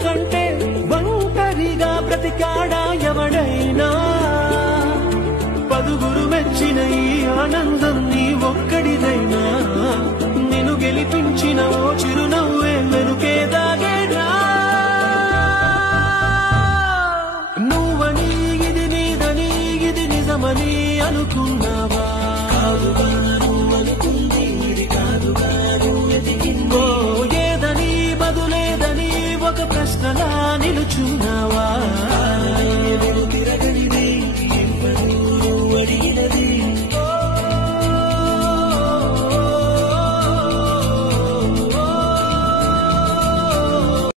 ఎందుకంటే ఒంటరిగా బ్రతికాడా ఎవడైనా పదుగురు మెచ్చిన ఈ ఆనందం నీ ఒక్కడిదైనా నిన్ను గెలిపించిన ఓ చిరునవ్వే వెనుకే దాగేనా నువ్వని ఇది నీదని ఇది నిజమని అనుకున్నావా కాదుగా నువ్వనుకుంది ఇది కాదుగా నువ్వెదిగిందో ఏదని బదులేదని ఒక ప్రశ్నలా నిలుచున్నావా